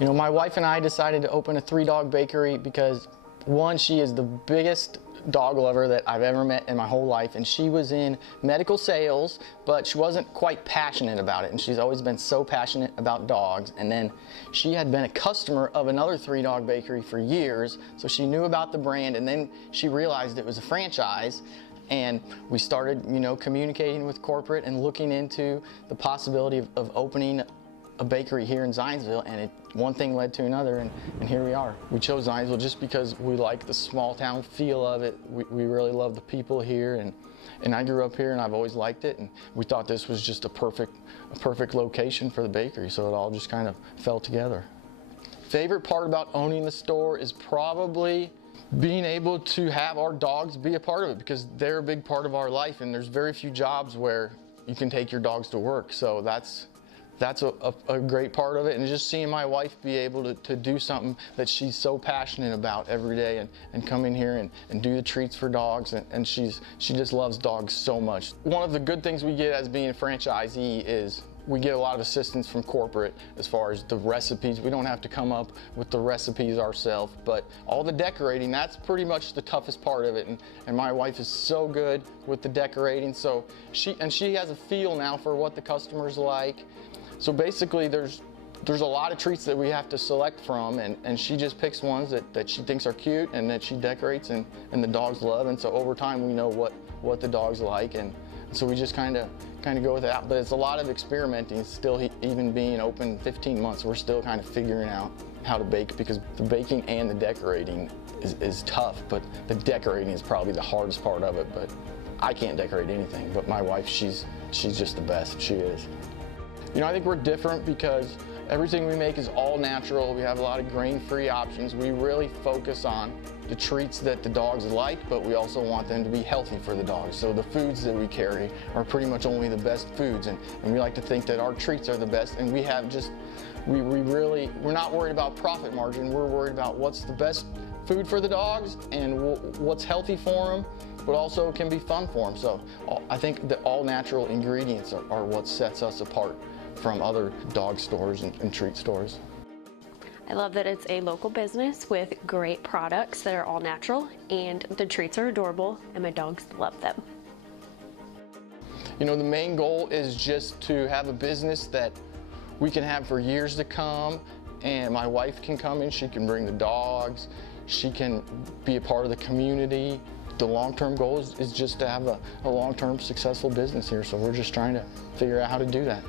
You know, my wife and I decided to open a 3-dog bakery because, one, she is the biggest dog lover that I've ever met in my whole life, and she was in medical sales, but she wasn't quite passionate about it, and she's always been so passionate about dogs. And then she had been a customer of another 3-dog bakery for years, so she knew about the brand, and then she realized it was a franchise. And we started, you know, communicating with corporate and looking into the possibility of opening a bakery here in Zionsville, and one thing led to another, and here we are. We chose Zionsville just because we like the small town feel of it. We really love the people here, and I grew up here and I've always liked it, and we thought this was just a perfect location for the bakery, so it all just kind of fell together. Favorite part about owning the store is probably being able to have our dogs be a part of it, because they're a big part of our life, and there's very few jobs where you can take your dogs to work, so that's a great part of it. And just seeing my wife be able to do something that she's so passionate about every day, and come in here and do the treats for dogs, and she just loves dogs so much. One of the good things we get as being a franchisee is we get a lot of assistance from corporate as far as the recipes. We don't have to come up with the recipes ourselves, but all the decorating, that's pretty much the toughest part of it. And my wife is so good with the decorating, so she has a feel now for what the customers like. So basically there's a lot of treats that we have to select from, and she just picks ones that she thinks are cute and that she decorates and the dogs love. And so over time we know what the dogs like, and so we just kind of go with that. But it's a lot of experimenting still. Even being open 15 months, we're still kind of figuring out how to bake, because the baking and the decorating is tough, but the decorating is probably the hardest part of it. But I can't decorate anything, but my wife, she's just the best. She is. You know, I think we're different because everything we make is all natural. We have a lot of grain-free options. We really focus on the treats that the dogs like, but we also want them to be healthy for the dogs. So the foods that we carry are pretty much only the best foods, and we like to think that our treats are the best, and we're not worried about profit margin. We're worried about what's the best food for the dogs and what's healthy for them, but also can be fun for them. So I think that all natural ingredients are what sets us apart from other dog stores and treat stores. I love that it's a local business with great products that are all natural, and the treats are adorable, and my dogs love them. You know, the main goal is just to have a business that we can have for years to come, and my wife can come in, she can bring the dogs, she can be a part of the community. The long-term goal is just to have a long-term successful business here, so we're just trying to figure out how to do that.